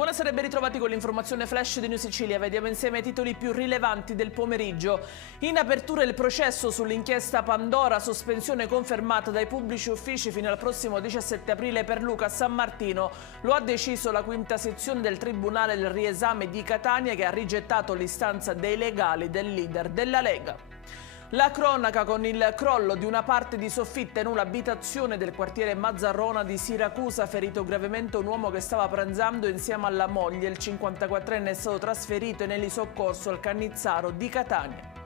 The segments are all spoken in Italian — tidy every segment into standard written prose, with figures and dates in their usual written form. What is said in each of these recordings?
Buonasera e ben ritrovati con l'informazione flash di New Sicilia. Vediamo insieme i titoli più rilevanti del pomeriggio. In apertura il processo sull'inchiesta Pandora, sospensione confermata dai pubblici uffici fino al prossimo 17 aprile per Luca Sammartino. Lo ha deciso la quinta sezione del Tribunale del Riesame di Catania, che ha rigettato l'istanza dei legali del leader della Lega. La cronaca con il crollo di una parte di soffitta in un'abitazione del quartiere Mazzarrona di Siracusa. Ferito gravemente un uomo che stava pranzando insieme alla moglie. Il 54enne è stato trasferito in elisoccorso al Cannizzaro di Catania.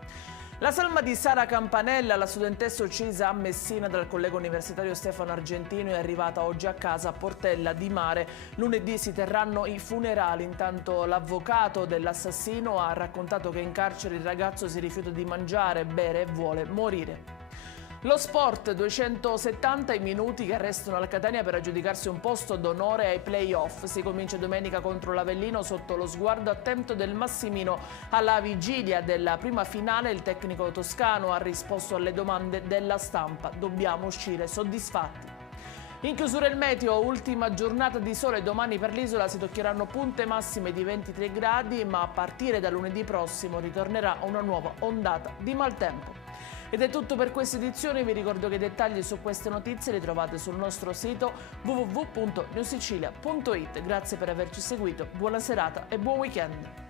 La salma di Sara Campanella, la studentessa uccisa a Messina dal collega universitario Stefano Argentino, è arrivata oggi a casa a Portella di Mare. Lunedì si terranno i funerali. Intanto l'avvocato dell'assassino ha raccontato che in carcere il ragazzo si rifiuta di mangiare, bere e vuole morire. Lo sport, 270 i minuti che restano al Catania per aggiudicarsi un posto d'onore ai play-off. Si comincia domenica contro l'Avellino sotto lo sguardo attento del Massimino. Alla vigilia della prima finale il tecnico toscano ha risposto alle domande della stampa. Dobbiamo uscire soddisfatti. In chiusura il meteo, ultima giornata di sole domani per l'isola, si toccheranno punte massime di 23 gradi, ma a partire da lunedì prossimo ritornerà una nuova ondata di maltempo. Ed è tutto per questa edizione. Vi ricordo che i dettagli su queste notizie li trovate sul nostro sito www.newsicilia.it. Grazie per averci seguito, buona serata e buon weekend.